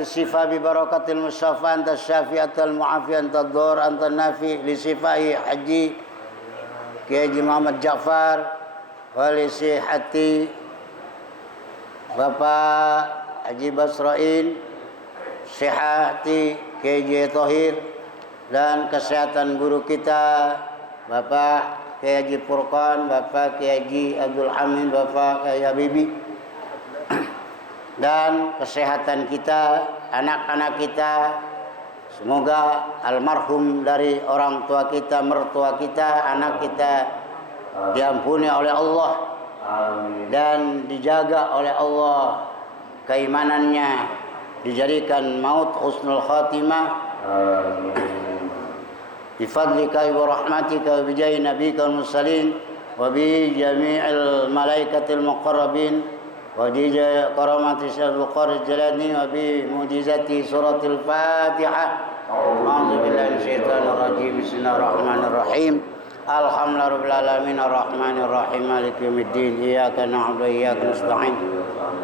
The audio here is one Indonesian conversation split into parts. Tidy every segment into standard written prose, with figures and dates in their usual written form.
Ilatus sifa bi barakatil mustafa anta syafi atal muafi anta dhur anta nafi li sifai haji Kiai Haji Muhammad Ja'far wali sihati Bapak Haji Basrain sihati Kiai Haji Thohir dan kesehatan guru kita Bapak Kiai Haji Furqan, Bapak Kiai Haji Abdul Hamid, Bapak Kiai Habibi, dan kesehatan kita, anak-anak kita, semoga almarhum dari orang tua kita, mertua kita, anak kita diampuni oleh Allah dan dijaga oleh Allah keimanannya, dijadikan maut husnul khatimah bifadlika wa rahmatika wa bijahi nabiyika al-mursalin wa bi jami'il malaikatil muqarrabin وديجة كرامة الشيخ القارئ الجلاني وبمعجزة سورة الفاتحة أعوذ بالله من الشيطان الرجيم بسم الله الرحمن الرحيم الحمد لله رب العالمين الرحمن الرحيم مالك يوم الدين إياك نعبد وإياك نستعين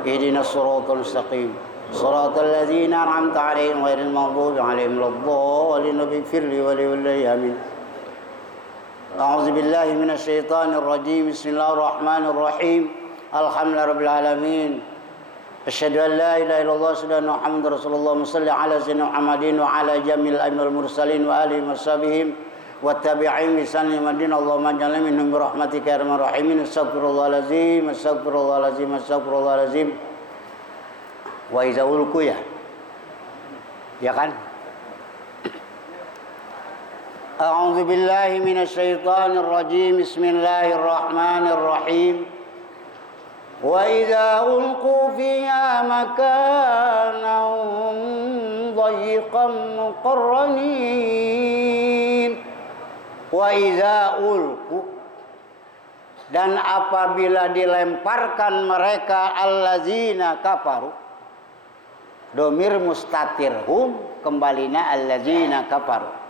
اهدنا الصراط المستقيم صراط الذين أنعمت عليهم غير المغضوب عليهم ولا الضالين اغفر لي ولوالدي آمين أعوذ بالله من الشيطان الرجيم بسم الله الرحمن الرحيم Alhamdulillah Rabbil Alamin. Asyhadu an la ilaha illallah wa Muhammadar Rasulullah salli ala sayyidina Muhammadin wa ala jamil aimil mursalin wa alihi washabihim wa tabi'in bi sanni madin Allahumma ja'alna minhum bi rahmatika ya arhamar rahimin. Astaghfirullahalazim astaghfirullahalazim astaghfirullahalazim. Wa iza ulku ya kan? A'udzu billahi minasy syaithanir rajim. Bismillahirrahmanirrahim. وَإِذَا أُلْقُوا فِيهَا مَكَانًا ضَيِّقًا مُقَرَّنِينَ وَإِذَا أُلْقُوا dan apabila dilemparkan mereka allazina kafaru domir mustatir hum kembalina allazina kafaru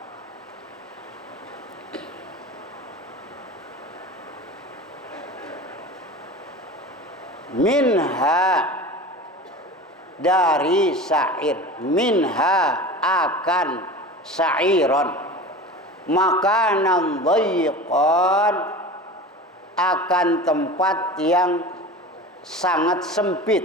minha dari sa'ir minha akan sa'iron makanan dhayiqan akan tempat yang sangat sempit.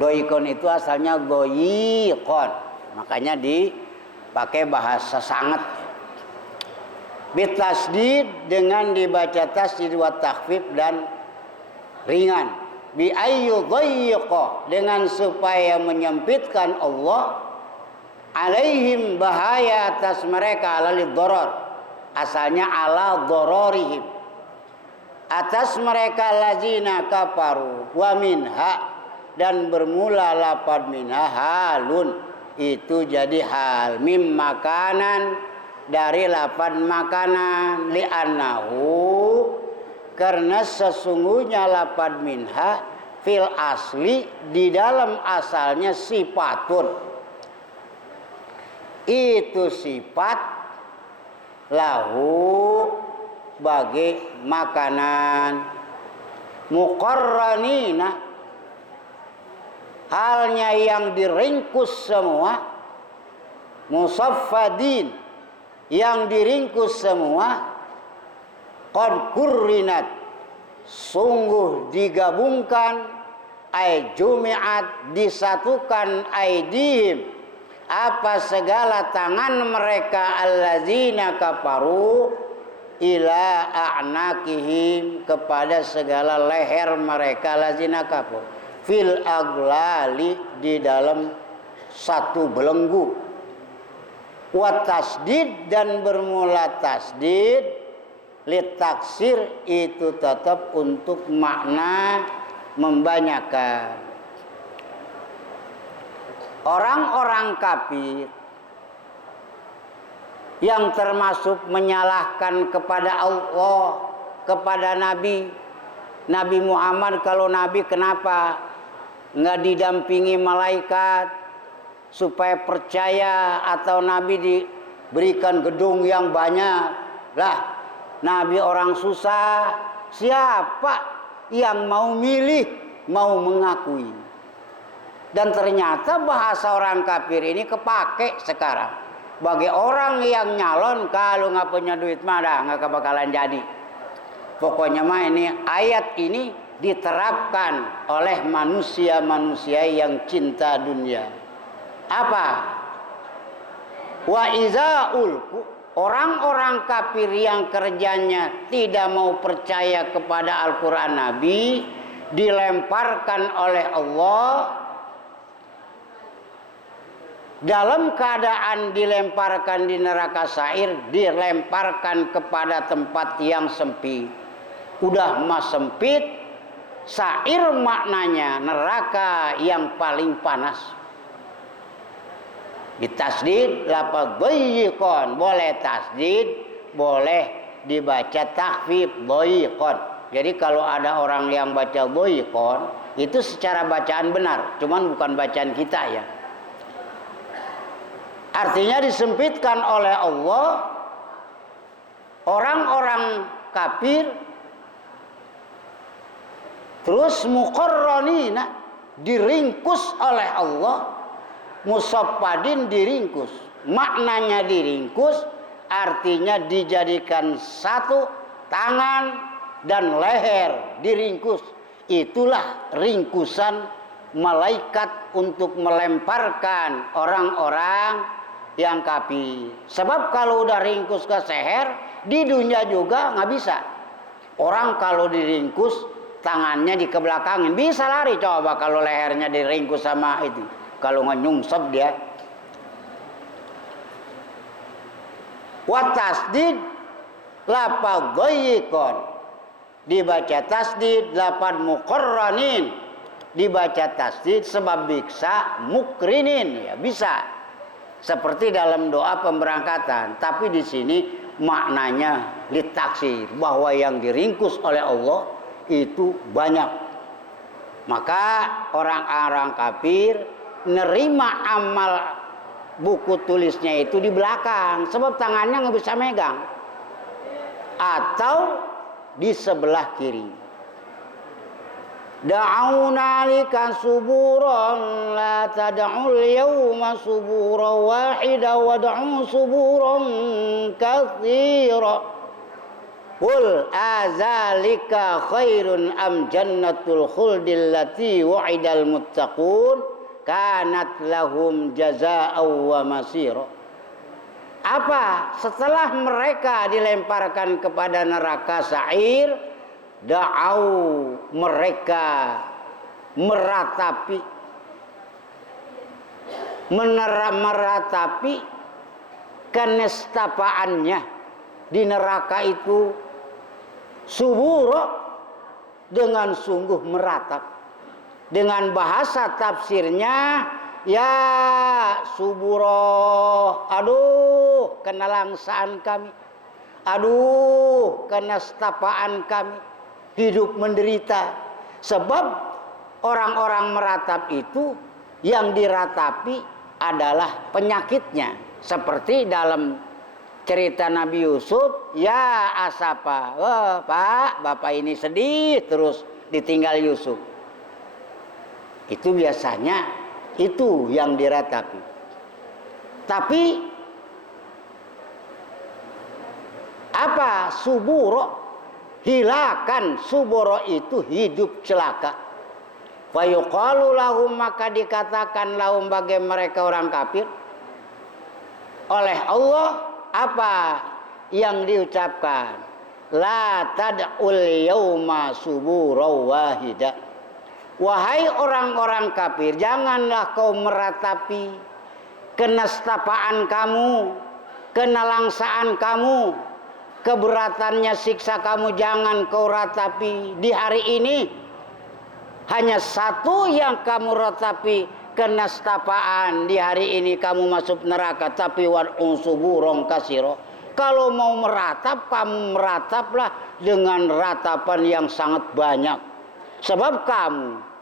Dhayiqan itu asalnya dhayiqan, makanya dipakai bahasa sangat. Bitasdid dengan dibaca tasdid wa takhfif dan ringan. Bi ayyu dhayyiqa dengan supaya menyempitkan Allah alaihim bahaya atas mereka alalid darar. Asalnya ala dararihim. Atas mereka lazina kafaru wa minha dan bermula lapad minha halun itu jadi hal mim makanan dari lafaz makanan li'annahu karena sesungguhnya lafaz minha fil asli di dalam asalnya sifatun itu sifat lahu bagi makanan muqarranina halnya yang diringkus semua musaffadin yang diringkus semua qad kurrinat sungguh digabungkan ay jumi'at disatukan aidihim apa segala tangan mereka allazina kafaru ila a'naqihim kepada segala leher mereka allazina kafaru fil aglali di dalam satu belenggu wa tasdid dan bermula tasdid litaksir itu tetap untuk makna membanyakan. Orang-orang kafir yang termasuk menyalahkan kepada Allah, kepada Nabi Muhammad, kalau Nabi kenapa nggak didampingi malaikat supaya percaya, atau Nabi diberikan gedung yang banyak. Lah, Nabi orang susah, siapa yang mau milih, mau mengakui? Dan ternyata bahasa orang kafir ini kepake sekarang. Bagi orang yang nyalon, kalau nggak punya duit mah nggak bakalan jadi. Pokoknya mah ini ayat ini diterapkan oleh manusia-manusia yang cinta dunia. Apa? Wa iza ulku, orang-orang kafir yang kerjanya tidak mau percaya kepada Al-Quran Nabi, dilemparkan oleh Allah. Dalam keadaan dilemparkan di neraka sa'ir, dilemparkan kepada tempat yang sempit. Udah mas sempit, sa'ir maknanya neraka yang paling panas. Ditasdid lafaz dhayiqan, boleh tasdid, boleh dibaca takhfif dhayiqan. Jadi kalau ada orang yang baca dhayiqan, itu secara bacaan benar, cuman bukan bacaan kita ya. Artinya disempitkan oleh Allah orang-orang kafir, terus muqarranina, diringkus oleh Allah, musafpadin, diringkus. Maknanya diringkus artinya dijadikan satu, tangan dan leher diringkus. Itulah ringkusan malaikat untuk melemparkan orang-orang yang kafir. Sebab kalau udah ringkus ke seher, di dunia juga nggak bisa. Orang kalau diringkus tangannya dikebelakangin, bisa lari. Coba kalau lehernya diringkus sama itu, kalau nggak nyungsep dia. Wa tasdid lafaz dhayiqan, dibaca tasdid lafaz muqarranin, dibaca tasdid sebab biksa mukrinin, ya bisa. Seperti dalam doa pemberangkatan, tapi di sini maknanya ditaksir bahwa yang diringkus oleh Allah itu banyak. Maka orang-orang kafir nerima amal buku tulisnya itu di belakang, sebab tangannya nggak bisa megang, atau di sebelah kiri. Da'auna lika suburan la tad'ul yawma suburan wahida wa da'u suburan katsira. Qul azalika khairun am jannatul khuldil lati wa'idal muttaqun kanat lahum jazaa'aw wa masira. Apa? Setelah mereka dilemparkan kepada neraka sa'ir, da'au, mereka meratapi kenestapaannya di neraka itu, suburo, dengan sungguh meratap. Dengan bahasa tafsirnya, ya suburo, aduh kenalangsaan kami, aduh kenestapaan kami, hidup menderita. Sebab orang-orang meratap itu, yang diratapi adalah penyakitnya. Seperti dalam cerita Nabi Yusuf, ya asapa, oh, Pak, Bapak ini sedih terus ditinggal Yusuf. Itu biasanya itu yang diratapi. Tapi apa? Suburo, hilakan. Suburo itu hidup celaka. Fa yuqalu lahum, maka dikatakan lahum bagi mereka orang kafir oleh Allah, apa yang diucapkan? La tad'ul yauma subura wahida. Wahai orang-orang kafir, janganlah kau meratapi kenestapaan kamu, kenalangsaan kamu, keberatannya siksa kamu, jangan kau ratapi di hari ini. Hanya satu yang kamu ratapi, kenestapaan di hari ini kamu masuk neraka. Tapi wad'u suburong kasiro, kalau mau meratap, kamu merataplah dengan ratapan yang sangat banyak. Sebab kamu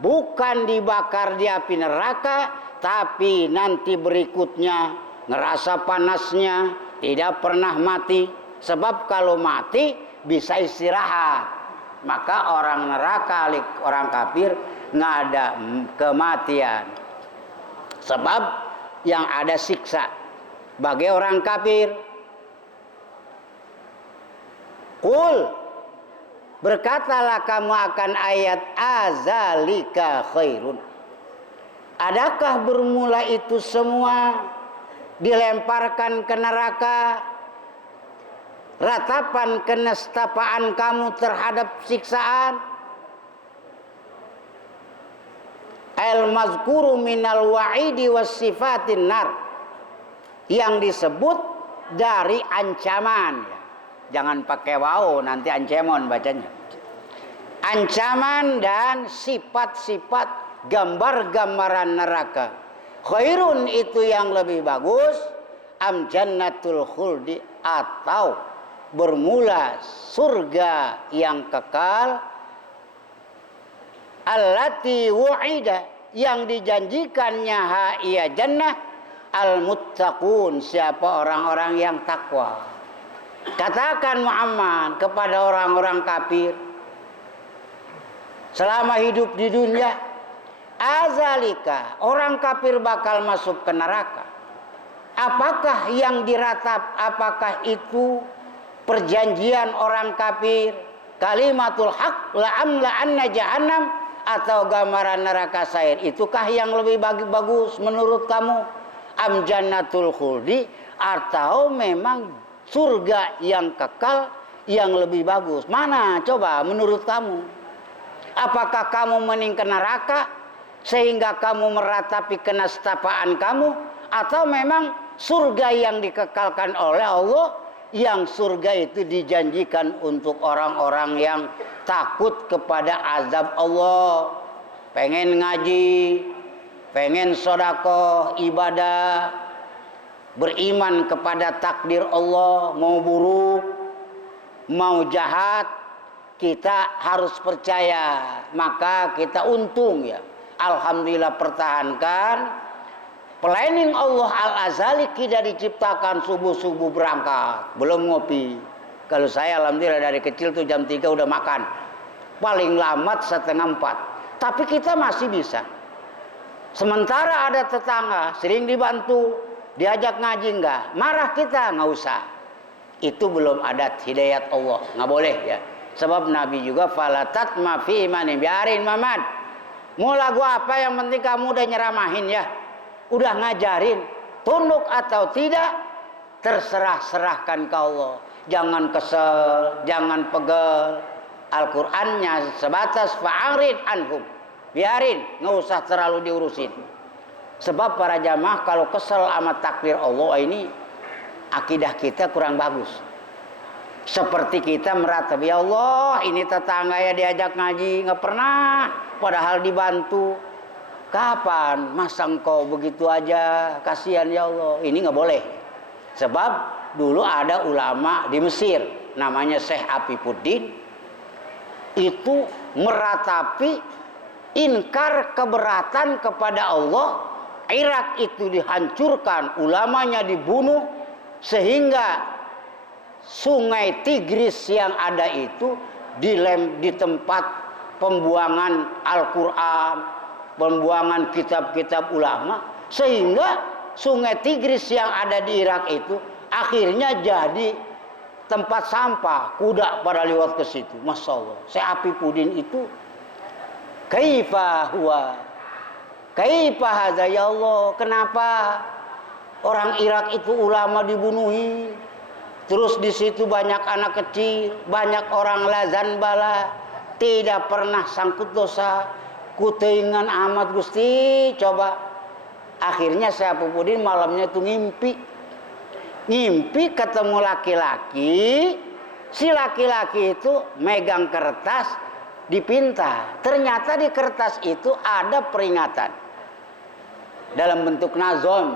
bukan dibakar di api neraka, tapi nanti berikutnya ngerasa panasnya, tidak pernah mati. Sebab kalau mati bisa istirahat. Maka orang neraka, orang kafir, nggak ada kematian. Sebab yang ada siksa bagi orang kafir. Qul, berkatalah kamu akan ayat azalika khairun. Adakah bermula itu semua dilemparkan ke neraka, ratapan kenestapaan kamu terhadap siksaan? Al-mazkuru minal wa'idi was sifatin nar, yang disebut dari ancaman. Jangan pakai wau, nanti ancemon bacanya. Ancaman dan sifat-sifat gambar-gambaran neraka. Khairun itu yang lebih bagus, am jannatul khuldi, atau bermula surga yang kekal, allati wu'ida, yang dijanjikannya ha iya jannah, al muttaqun, siapa orang-orang yang takwa. Katakan Muhammad kepada orang-orang kafir selama hidup di dunia, azalika, orang kafir bakal masuk ke neraka. Apakah yang diratap? Apakah itu perjanjian orang kafir, kalimatul haq, la'amla anna jahannam, atau gambaran neraka sair? Itukah yang lebih bagus menurut kamu? Am jannatul khuldi, atau memang surga yang kekal yang lebih bagus? Mana coba menurut kamu? Apakah kamu mending ke neraka sehingga kamu meratapi kenestapaan kamu, atau memang surga yang dikekalkan oleh Allah, yang surga itu dijanjikan untuk orang-orang yang takut kepada azab Allah, pengen ngaji, pengen sedekah, ibadah, beriman kepada takdir Allah, mau buruk, mau jahat, kita harus percaya, maka kita untung ya. Alhamdulillah, pertahankan planning Allah al-azali. Kita diciptakan subuh-subuh berangkat, belum ngopi. Kalau saya alhamdulillah dari kecil tuh jam 3 udah makan, paling lambat 3:30. Tapi kita masih bisa. Sementara ada tetangga sering dibantu, diajak ngaji enggak, marah kita, nggak usah. Itu belum adat hidayat Allah, nggak boleh ya. Sebab Nabi juga falatat ma fi imani, biarin Muhammad. Mau lagu apa, yang penting kamu udah nyeramahin ya, udah ngajarin, tunduk atau tidak terserah, serahkan ke Allah. Jangan kesel, jangan pegel. Al-Qur'annya sebatas fa'arid anhum, biarin, nggak usah terlalu diurusin. Sebab para jamaah kalau kesel sama takdir Allah ini, akidah kita kurang bagus. Seperti kita meratapi, ya Allah, ini tetangga ya diajak ngaji nggak pernah, padahal dibantu. Kapan masa engkau begitu aja, kasihan ya Allah. Ini nggak boleh. Sebab dulu ada ulama di Mesir namanya Syekh Afifuddin, itu meratapi inkar keberatan kepada Allah. Irak itu dihancurkan, ulamanya dibunuh, sehingga sungai Tigris yang ada itu di tempat pembuangan Al-Quran, pembuangan kitab-kitab ulama, sehingga sungai Tigris yang ada di Irak itu akhirnya jadi tempat sampah, kuda pada lewat ke situ. Masya Allah, Syekh Afifuddin itu kaifa huwa, kaifa hadza ya Allah, kenapa orang Irak itu ulama dibunuhi, terus di situ banyak anak kecil, banyak orang lazan bala, tidak pernah sangkut dosa, kuteingan amat Gusti. Coba akhirnya saya Afifuddin malamnya itu ngimpi ketemu laki-laki. Si laki-laki itu megang kertas dipinta, ternyata di kertas itu ada peringatan dalam bentuk nazom.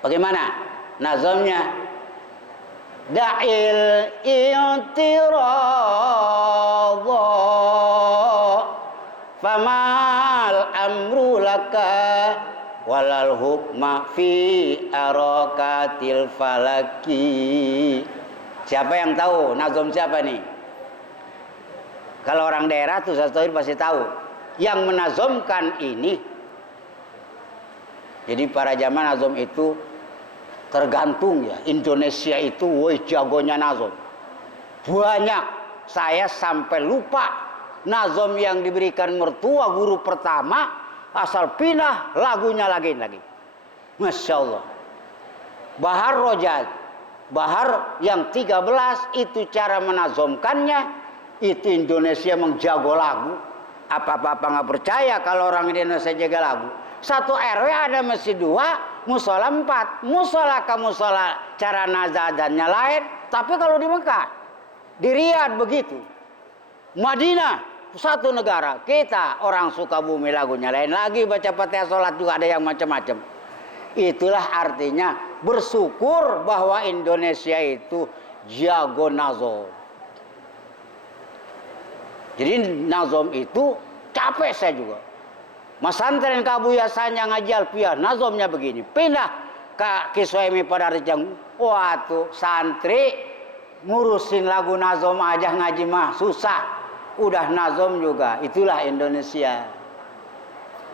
Bagaimana nazomnya? Da'il i'tiradha famal amru laka walal hukma fi arakatil falaki. Siapa yang tahu nazom siapa nih? Kalau orang daerah tuh saya tahu pasti tahu. yang menazomkan ini. Jadi para jamaah nazom itu tergantung ya. Indonesia itu woi jagonya nazom. Banyak, saya sampai lupa nazom yang diberikan mertua guru pertama, asal pindah lagunya lagi. Masya Allah. Bahar Rojat, Bahar yang 13 itu cara menazomkannya, itu Indonesia menjago lagu. Apa-apa nggak percaya kalau orang Indonesia jaga lagu. Satu RW ada masjid 2, musola 4. Musola ke musola cara nazadannya lain. Tapi kalau di Mekah, di Riyadh begitu. Madinah, satu negara. Kita orang Sukabumi lagunya lain lagi. Baca Fatihah sholat juga ada yang macam-macam. Itulah artinya bersyukur bahwa Indonesia itu jago nazom. Jadi nazom itu capek saya juga. Masantren kabuyasanya ngaji alfiah, nazomnya begini. Pindah ke Kiswaimi pada Rejang. Wah tuh santri ngurusin lagu nazom aja ngaji mah susah. Udah nazom juga. Itulah Indonesia.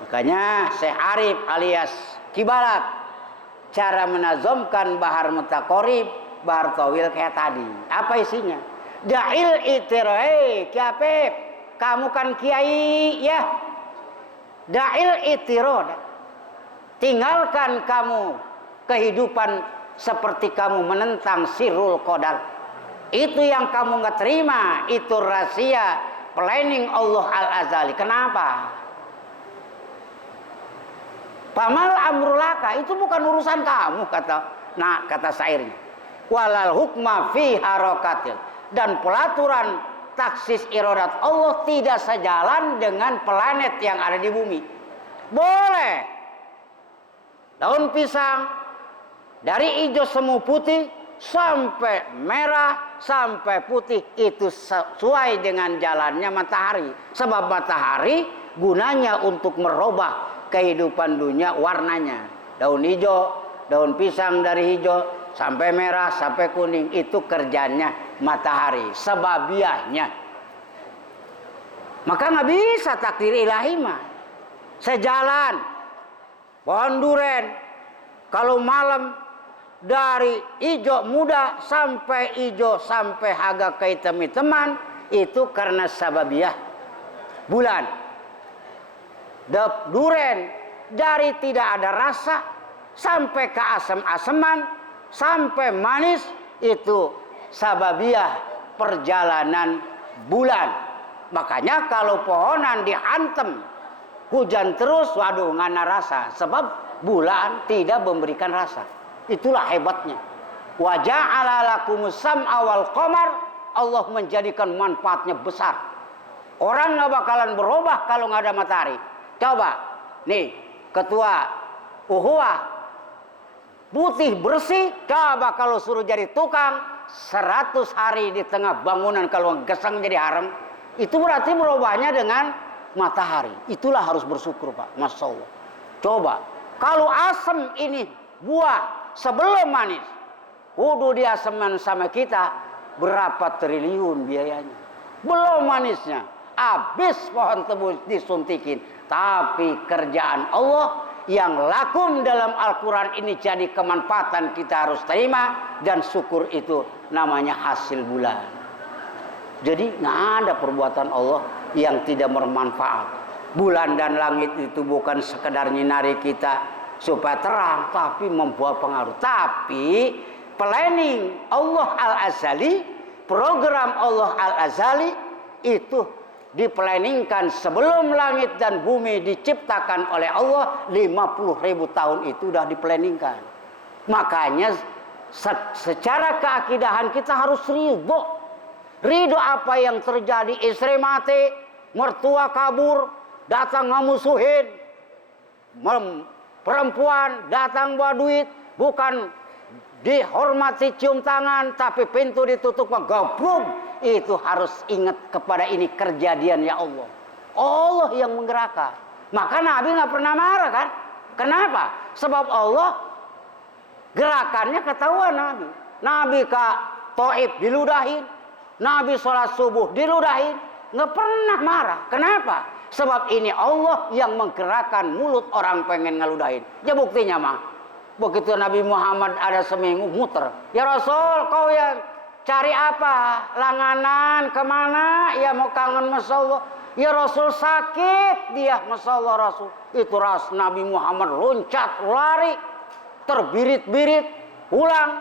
Makanya Syekh Arif alias Kibalat cara menazomkan bahar mutaqarib, bahar tawil kayak tadi. Apa isinya? Da'il itirai, kiapep. Kamu kan kiai ya. Da'il itirod, tinggalkan kamu kehidupan seperti kamu menentang sirrul qadar. Itu yang kamu nggak terima, itu rahasia planning Allah al-azali. Kenapa? Pamal amrulaka, itu bukan urusan kamu, kata syairnya. Walal hukma fi harokatil, dan pelaturan taksis irodat Allah tidak sejalan dengan planet yang ada di bumi. Boleh daun pisang dari hijau semu putih sampai merah sampai putih itu sesuai dengan jalannya matahari. Sebab matahari gunanya untuk merubah kehidupan dunia warnanya. Daun hijau, daun pisang dari hijau sampai merah sampai kuning itu kerjanya matahari, sebabiahnya. Maka nggak bisa takdir ilahi mah sejalan. Pohon duren kalau malam dari hijau muda sampai hijau sampai agak kehitam-hitaman itu karena sababiah bulan. Duren dari tidak ada rasa sampai ke asam-asaman sampai manis itu sababiah perjalanan bulan. Makanya kalau pohonan dihantem hujan terus, waduh ngana rasa. Sebab bulan tidak memberikan rasa. Itulah hebatnya. Wa ja'ala lakumus sam'a wal qamar, Allah menjadikan manfaatnya besar. Orang nggak bakalan berubah kalau nggak ada matahari. Coba nih ketua Uhuwah putih bersih, coba kalau suruh jadi tukang 100 hari di tengah bangunan kalau gesang jadi haram, itu berarti berubahnya dengan matahari. Itulah harus bersyukur Pak, Masya Allah. Coba kalau asam ini buah sebelum manis, kudu diaseman sama kita berapa triliun biayanya. Belum manisnya, habis pohon tebu disuntikin. Tapi kerjaan Allah yang lakum dalam Al-Quran ini jadi kemanfaatan kita harus terima. Dan syukur itu namanya hasil bulan. Jadi nggak ada perbuatan Allah yang tidak bermanfaat. Bulan dan langit itu bukan sekedar nyinari kita supaya terang, tapi membawa pengaruh. Tapi planning Allah Al-Azali, program Allah Al-Azali itu diplanningkan sebelum langit dan bumi diciptakan oleh Allah. 50.000 tahun itu sudah diplanningkan. Makanya secara keakidahan kita harus ridho. Ridho apa yang terjadi, istri mati, mertua kabur, datang ngamusuhin, perempuan datang bawa duit, bukan dihormati cium tangan, tapi pintu ditutup menggabrung. Itu harus ingat kepada ini kejadian ya Allah. Allah yang menggerakkan. Maka Nabi nggak pernah marah kan? Kenapa? Sebab Allah gerakannya ketahuan Nabi. Nabi ke Taif diludahin, Nabi sholat subuh diludahin, nggak pernah marah. Kenapa? Sebab ini Allah yang menggerakkan mulut orang pengen ngeludahin. Ya buktinya mah, begitu Nabi Muhammad ada seminggu muter, ya Rasul kau yang cari apa? Langanan kemana? Ya mau kangen Masya Allah. Ya Rasul sakit dia, Masya Allah Rasul. Itu Nabi Muhammad loncat lari, terbirit-birit, pulang,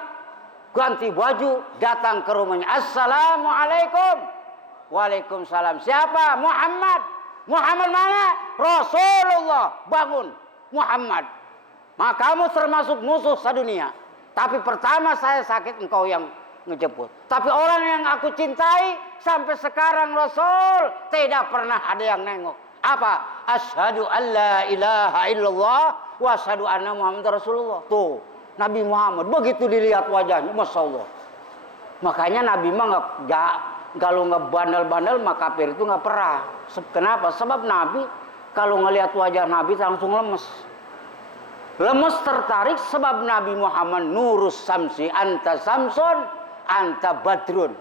ganti baju, datang ke rumahnya. Assalamualaikum. Waalaikumsalam. Siapa? Muhammad. Muhammad mana? Rasulullah. Bangun. Muhammad. Maka kamu termasuk musuh sedunia. Tapi pertama saya sakit, engkau yang ngejemput. Tapi orang yang aku cintai sampai sekarang Rasul tidak pernah ada yang nengok. Apa? Asyhadu an la ilaha illallah wa asyhadu anna Muhammad Rasulullah. Tuh, Nabi Muhammad begitu dilihat wajahnya, Masya Allah. Makanya Nabi mah nggak, kalau nggak bandel-bandel maka kafir itu nggak perah. Kenapa? Sebab Nabi kalau ngelihat wajah Nabi langsung lemes. Lemes tertarik sebab Nabi Muhammad nurus samsi anta samson anta badrun.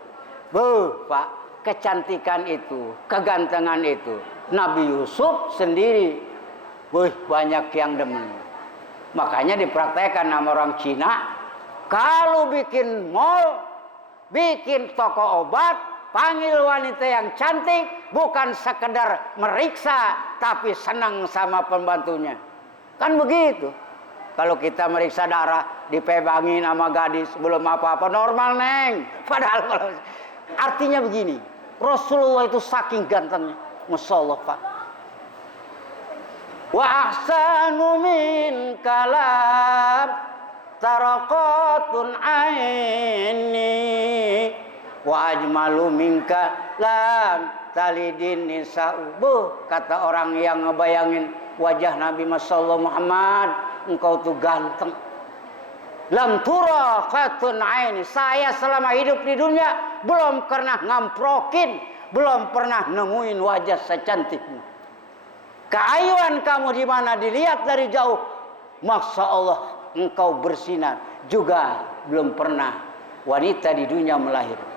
Pak, kecantikan itu, kegantengan itu. Nabi Yusuf sendiri, banyak yang demen. Makanya dipraktekkan sama orang Cina, kalau bikin mall, bikin toko obat, panggil wanita yang cantik, bukan sekedar meriksa, tapi senang sama pembantunya. Kan begitu. Kalau kita meriksa darah, dipebangin sama gadis, belum apa-apa, normal neng. Padahal artinya begini, Rasulullah itu saking gantengnya, Masya Allah Pak. Wa ahsanu min kalam taraqatun aini wa ajmalu minka lam talidin nisa'u. Kata orang yang ngebayangin wajah Nabi Masya Allah Muhammad, engkau tuh ganteng. Lam tura khatun aini. Saya selama hidup di dunia belum pernah ngamprokin, belum pernah nemuin wajah secantikmu. Keayuan kamu di mana dilihat dari jauh, Masya Allah engkau bersinar. Juga belum pernah wanita di dunia melahirkan.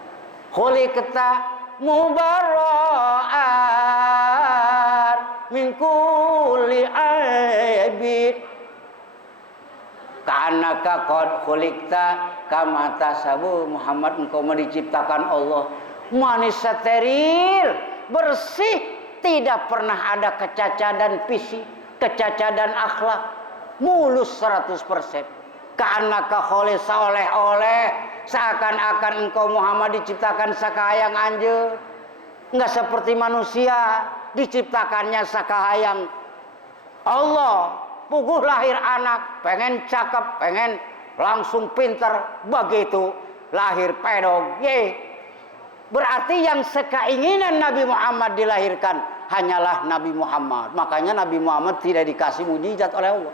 Khuliqta mubarra'an min kulli aibin. Ka'annaka qad khuliqta kama tasabu. Muhammad, engkau diciptakan Allah manis, steril, bersih, tidak pernah ada kecacadan fisik, kecacadan akhlak, mulus 100%. Ka'annaka khuliq seoleh-oleh, seakan-akan engkau Muhammad diciptakan sakahayang anjeun. Enggak seperti manusia diciptakannya sakahayang Allah. Puguh lahir anak, pengen cakep, pengen langsung pinter, begitu lahir pedog. Berarti yang sekeinginan Nabi Muhammad dilahirkan hanyalah Nabi Muhammad. Makanya Nabi Muhammad tidak dikasih mujizat oleh Allah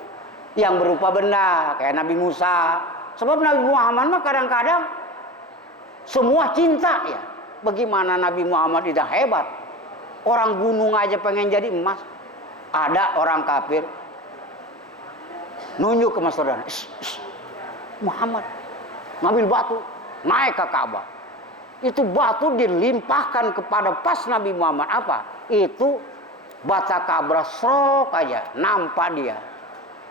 yang berupa benda kayak Nabi Musa. Sebab Nabi Muhammad mah kadang-kadang semua cinta ya. Bagaimana Nabi Muhammad tidak hebat? Orang gunung aja pengen jadi emas. Ada orang kafir nunjuk ke Saudara, Muhammad ngambil batu naik ke Ka'bah. Itu batu dilimpahkan kepada pas Nabi Muhammad. Apa? Itu bata kabra serok aja nampak dia.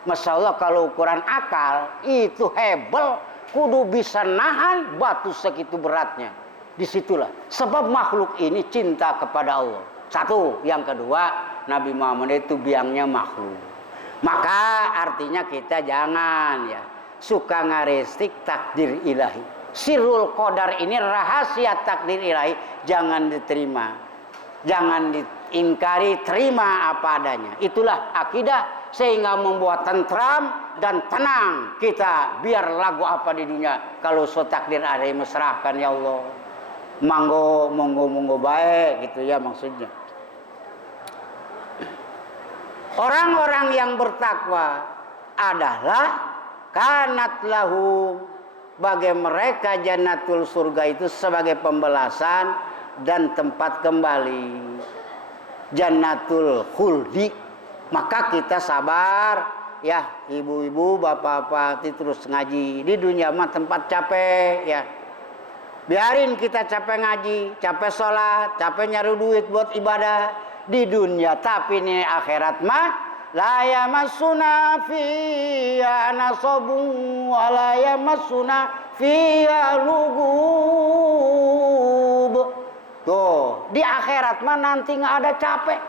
Masya Allah kalau ukuran akal itu hebel, kudu bisa nahan batu segitu beratnya. Disitulah sebab makhluk ini cinta kepada Allah. Satu, yang kedua Nabi Muhammad itu biangnya makhluk. Maka artinya kita jangan ya suka ngaristik takdir ilahi. Sirrul qadar ini rahasia takdir ilahi, jangan diterima, jangan diingkari, terima apa adanya. Itulah akidah sehingga membuat tentram dan tenang kita. Biar lagu apa di dunia, kalau so takdir ada yang mesrahkan ya Allah, monggo baik gitu ya maksudnya. Orang-orang yang bertakwa adalah kanat lahum, bagi mereka jannatul surga itu sebagai pembalasan dan tempat kembali. Jannatul khuldi. Maka kita sabar ya, ibu-ibu, bapak-bapak terus ngaji. Di dunia mah tempat capek ya. Biarin kita capek ngaji, capek sholat, capek nyari duit buat ibadah di dunia, tapi nih akhirat mah la yamassuna fiha nasabun wa la yamassuna fiha lugub. Tuh, di akhirat mah nanti nggak ada capek.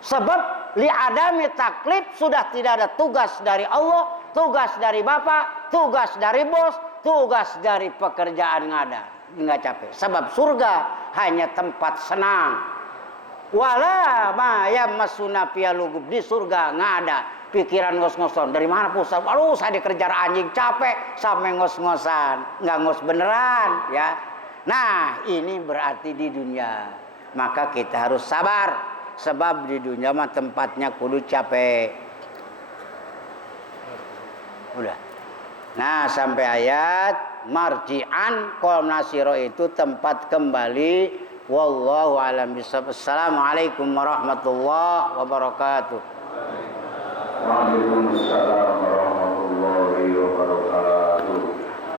Sebab li adami taklif, sudah tidak ada tugas dari Allah, tugas dari bapak, tugas dari bos, tugas dari pekerjaan nggak ada, nggak capek. Sebab surga hanya tempat senang. Wala ma yamassuna fiha lugub, di surga nggak ada pikiran ngos-ngosan. Dari mana pusat? Aduh, saya dikejar anjing, capek sampai ngos-ngosan, nggak ngos beneran, ya. Nah, ini berarti di dunia. Maka kita harus sabar, sebab di dunia mah tempatnya kudu capek. Udah. Nah, sampai ayat marji'an qaum nasiro itu tempat kembali. Wallahu a'lam bishawab. Assalamualaikum warahmatullahi wabarakatuh. Waalaikumsalam.